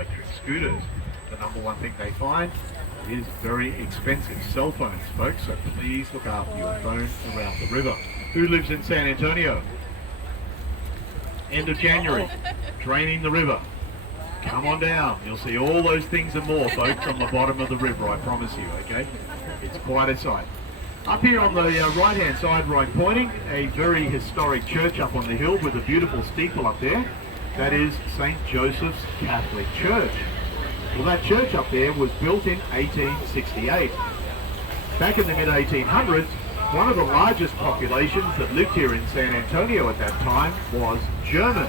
electric scooters. The number one thing they find is very expensive cell phones, folks, so please look after your phone around the river. Who lives in San Antonio? End of January, draining the river. Come on down, you'll see all those things and more, folks, on the bottom of the river, I promise you, okay? It's quite a sight. Up here on the right-hand side where I'm pointing, a very historic church up on the hill with a beautiful steeple up there. That is St. Joseph's Catholic Church. Well, that church up there was built in 1868. Back in the mid-1800s, one of the largest populations that lived here in San Antonio at that time was German.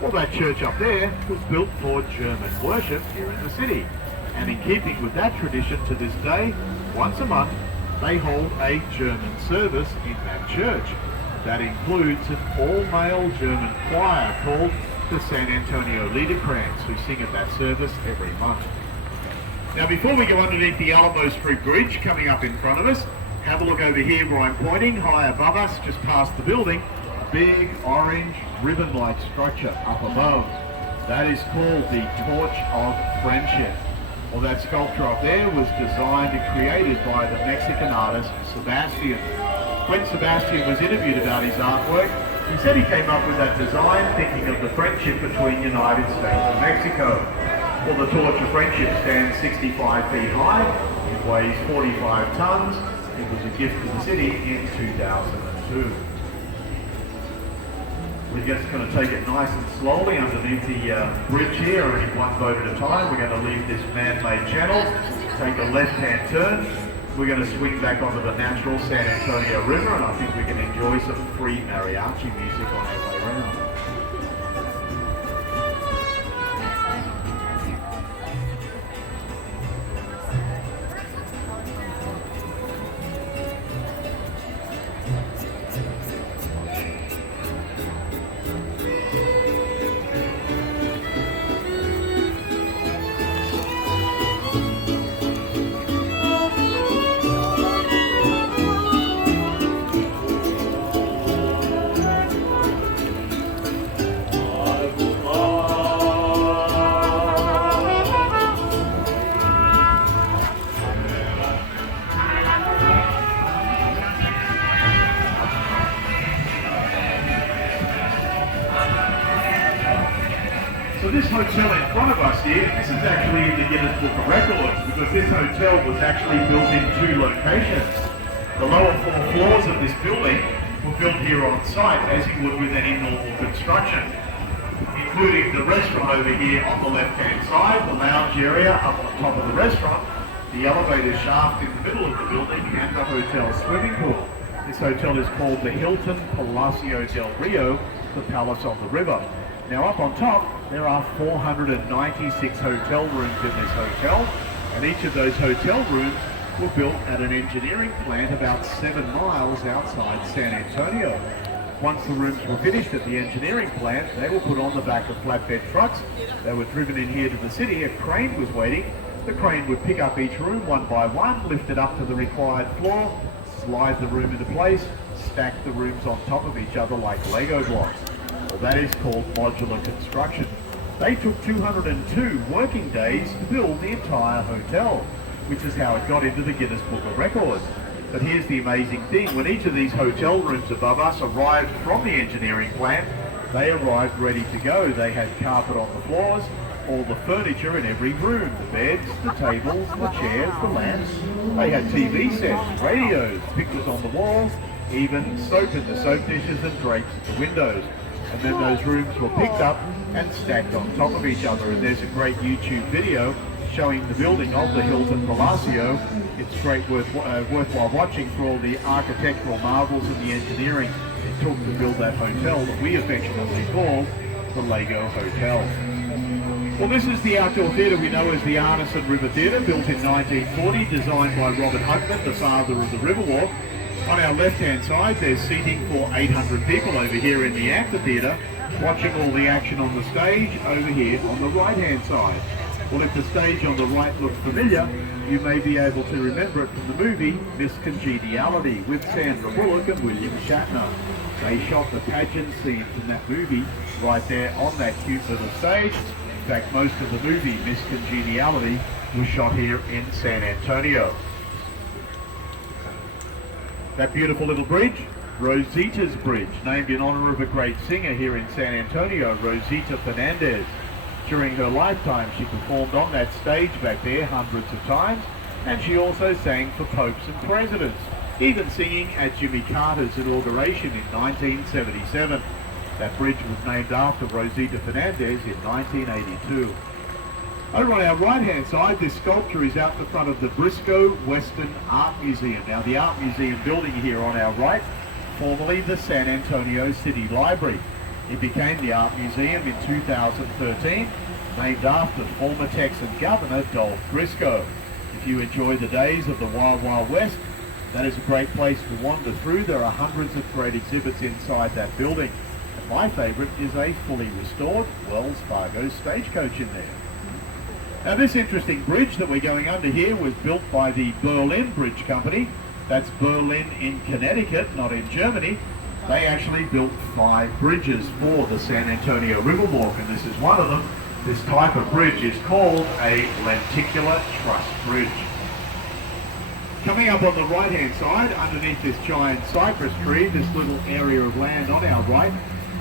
Well, that church up there was built for German worship here in the city. And in keeping with that tradition to this day, once a month, they hold a German service in that church. That includes an all-male German choir called the San Antonio Liederkranz, who sing at that service every month. Now, before we go underneath the Alamo Street Bridge coming up in front of us, have a look over here where I'm pointing, high above us, just past the building, a big orange ribbon-like structure up above. That is called the Torch of Friendship. Well, that sculpture up there was designed and created by the Mexican artist Sebastian. When Sebastian was interviewed about his artwork, he said he came up with that design thinking of the friendship between the United States and Mexico. Well, the Torch of Friendship stands 65 feet high, it weighs 45 tons. It was a gift to the city in 2002. We're just going to take it nice and slowly underneath the bridge here, in one boat at a time. We're going to leave this man-made channel, take a left-hand turn. We're going to swing back onto the natural San Antonio River, and I think we can enjoy some free mariachi music on our way around. This hotel in front of us here, this is actually in the Guinness Book of Records because this hotel was actually built in two locations. The lower 4 floors of this building were built here on site as you would with any normal construction, including the restaurant over here on the left-hand side, the lounge area up on top of the restaurant, the elevator shaft in the middle of the building, and the hotel swimming pool. This hotel is called the Hilton Palacio Del Rio, the Palace on the River. Now up on top, there are 496 hotel rooms in this hotel, and each of those hotel rooms were built at an engineering plant about 7 miles outside San Antonio. Once the rooms were finished at the engineering plant, they were put on the back of flatbed trucks. They were driven in here to the city. A crane was waiting. The crane would pick up each room one by one, lift it up to the required floor, slide the room into place, stack the rooms on top of each other like Lego blocks. Well, that is called modular construction. They took 202 working days to build the entire hotel, which is how it got into the Guinness Book of Records. But here's the amazing thing, when each of these hotel rooms above us arrived from the engineering plant, they arrived ready to go. They had carpet on the floors, all the furniture in every room, the beds, the tables, the chairs, the lamps. They had TV sets, radios, pictures on the walls, even soap in the soap dishes and drapes at the windows. And then those rooms were picked up and stacked on top of each other. And there's a great YouTube video showing the building of the Hilton Palacio. It's great worthwhile watching for all the architectural marvels and the engineering it took to build that hotel that we affectionately call the Lego Hotel. Well, this is the outdoor theatre we know as the Artisan River Theatre, built in 1940, designed by Robert Hutman, the father of the Riverwalk. On our left-hand side, there's seating for 800 people over here in the amphitheatre, watching all the action on the stage over here on the right-hand side. Well, if the stage on the right looks familiar, you may be able to remember it from the movie Miss Congeniality with Sandra Bullock and William Shatner. They shot the pageant scenes in that movie right there on that cute little stage. In fact, most of the movie Miss Congeniality was shot here in San Antonio. That beautiful little bridge, Rosita's Bridge, named in honor of a great singer here in San Antonio, Rosita Fernandez. During her lifetime, she performed on that stage back there hundreds of times, and she also sang for popes and presidents, even singing at Jimmy Carter's inauguration in 1977. That bridge was named after Rosita Fernandez in 1982. Over on our right-hand side, this sculpture is out the front of the Briscoe Western Art Museum. Now, the Art Museum building here on our right, formerly the San Antonio City Library. It became the Art Museum in 2013, named after former Texan Governor Dolph Briscoe. If you enjoy the days of the Wild Wild West, that is a great place to wander through. There are hundreds of great exhibits inside that building. And my favourite is a fully restored Wells Fargo stagecoach in there. Now, this interesting bridge that we're going under here was built by the Berlin Bridge Company. That's Berlin in Connecticut, not in Germany. They actually built 5 bridges for the San Antonio Riverwalk, and this is one of them. This type of bridge is called a lenticular truss bridge. Coming up on the right-hand side, underneath this giant cypress tree, this little area of land on our right,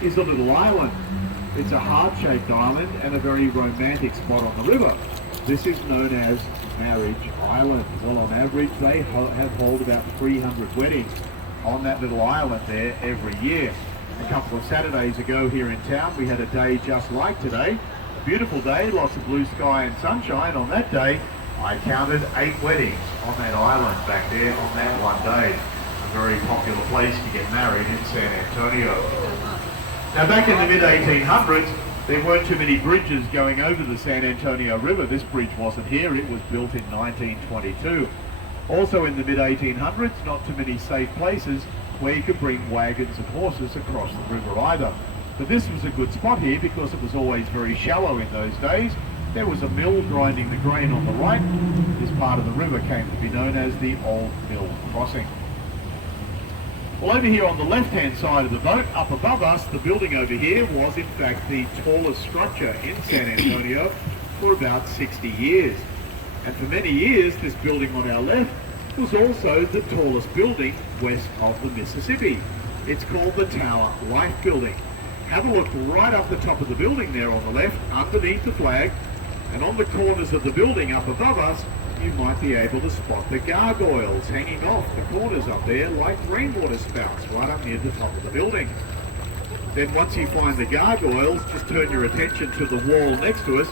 is a little island. It's a heart-shaped island and a very romantic spot on the river. This is known as Marriage Island. Well, on average, they have held about 300 weddings on that little island there every year. A couple of Saturdays ago here in town, we had a day just like today. A beautiful day, lots of blue sky and sunshine. On that day, I counted 8 weddings on that island back there on that one day. A very popular place to get married in San Antonio. Now, back in the mid-1800s, there weren't too many bridges going over the San Antonio River. This bridge wasn't here. It was built in 1922. Also in the mid-1800s, not too many safe places where you could bring wagons and horses across the river either. But this was a good spot here because it was always very shallow in those days. There was a mill grinding the grain on the right. This part of the river came to be known as the Old Mill Crossing. Well, over here on the left-hand side of the boat, up above us, the building over here was in fact the tallest structure in San Antonio for about 60 years. And for many years, this building on our left was also the tallest building west of the Mississippi. It's called the Tower Life Building. Have a look right up the top of the building there on the left, underneath the flag, and on the corners of the building up above us, you might be able to spot the gargoyles hanging off the corners up there like rainwater spouts right up near the top of the building. Then once you find the gargoyles, just turn your attention to the wall next to us,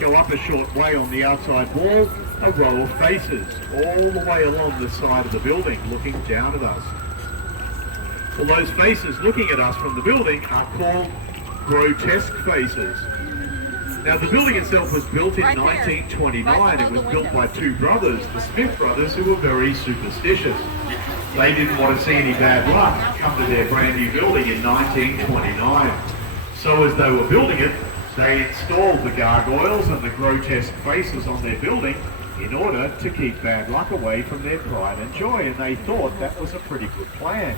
go up a short way on the outside wall, a row of faces all the way along the side of the building looking down at us. Well, those faces looking at us from the building are called grotesque faces. Now, the building itself was built in 1929. It was built by 2 brothers, the Smith brothers, who were very superstitious. They didn't want to see any bad luck come to their brand new building in 1929. So as they were building it, they installed the gargoyles and the grotesque faces on their building in order to keep bad luck away from their pride and joy, and they thought that was a pretty good plan.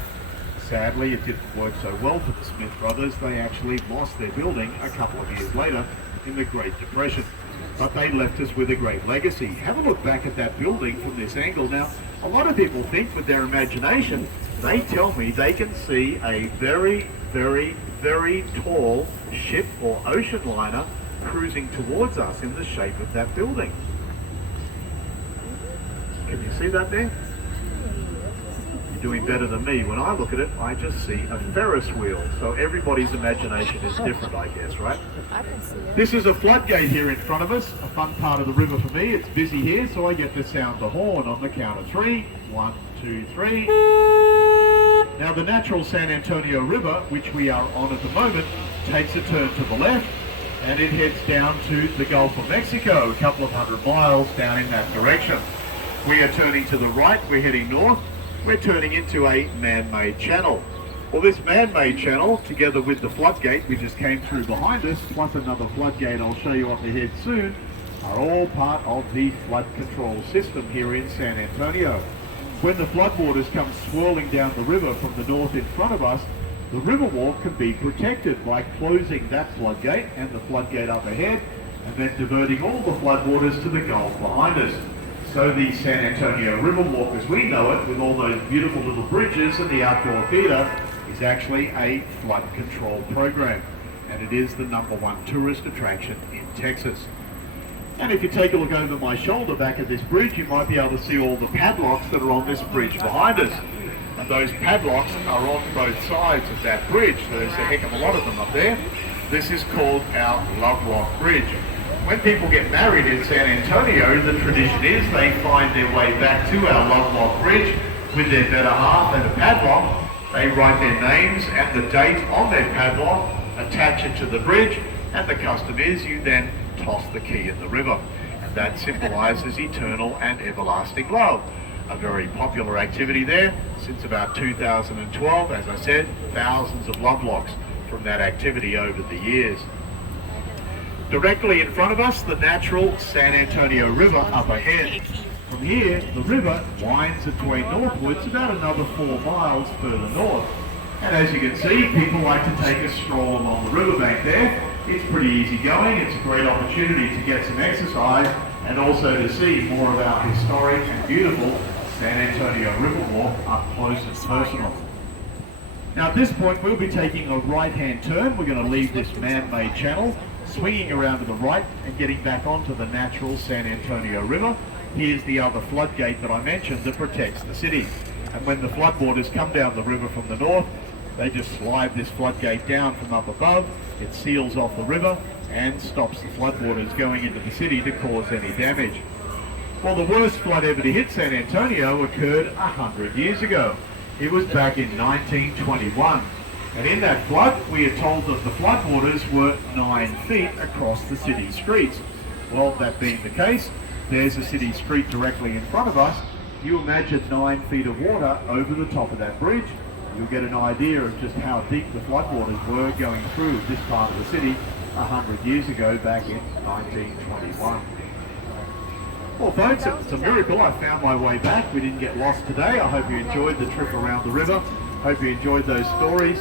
Sadly, it didn't work so well for the Smith brothers. They actually lost their building a couple of years later in the Great Depression. But they left us with a great legacy. Have a look back at that building from this angle. Now, a lot of people think with their imagination, they tell me they can see a very, very, very tall ship or ocean liner cruising towards us in the shape of that building. Can you see that there? You're doing better than me. When I look at it, I just see a Ferris wheel. So everybody's imagination is different, I guess, right? This is a floodgate here in front of us, a fun part of the river for me. It's busy here, so I get to sound the horn on the count of 3. 1, 2, 3. Now, the natural San Antonio River, which we are on at the moment, takes a turn to the left, and it heads down to the Gulf of Mexico, a couple of 100 miles down in that direction. We are turning to the right, we're heading north. We're turning into a man-made channel. Well, this man-made channel, together with the floodgate we just came through behind us, plus another floodgate I'll show you up ahead soon, are all part of the flood control system here in San Antonio. When the floodwaters come swirling down the river from the north in front of us, the Riverwalk can be protected by closing that floodgate and the floodgate up ahead and then diverting all the floodwaters to the Gulf behind us. So the San Antonio Riverwalk as we know it, with all those beautiful little bridges and the outdoor theatre, is actually a flood control program, and it is the #1 tourist attraction in Texas. And if you take a look over my shoulder back at this bridge, you might be able to see all the padlocks that are on this bridge behind us. And those padlocks are on both sides of that bridge. There's a heck of a lot of them up there. This is called our Lovelock Bridge. When people get married in San Antonio, the tradition is they find their way back to our Lovelock Bridge with their better half and a padlock. They write their names and the date on their padlock, attach it to the bridge, and the custom is you then toss the key in the river. And that symbolizes eternal and everlasting love. A very popular activity there since about 2012. As I said, thousands of Lovelocks from that activity over the years. Directly in front of us, the natural San Antonio River up ahead. From here, the river winds its way northwards about another 4 miles further north. And as you can see, people like to take a stroll along the riverbank there. It's pretty easy going. It's a great opportunity to get some exercise and also to see more of our historic and beautiful San Antonio Riverwalk up close and personal. Now at this point we'll be taking a right-hand turn. We're going to leave this man-made channel, swinging around to the right and getting back onto the natural San Antonio River. Here's the other floodgate that I mentioned that protects the city. And when the floodwaters come down the river from the north, they just slide this floodgate down from up above. It seals off the river and stops the floodwaters going into the city to cause any damage. Well, the worst flood ever to hit San Antonio occurred 100 years ago. It was back in 1921. And in that flood, we are told that the floodwaters were 9 feet across the city streets. Well, that being the case, there's a city street directly in front of us. You imagine 9 feet of water over the top of that bridge. You'll get an idea of just how deep the floodwaters were going through this part of the city 100 years ago back in 1921. Well folks, it's a miracle I found my way back. We didn't get lost today. I hope you enjoyed the trip around the river. Hope you enjoyed those stories.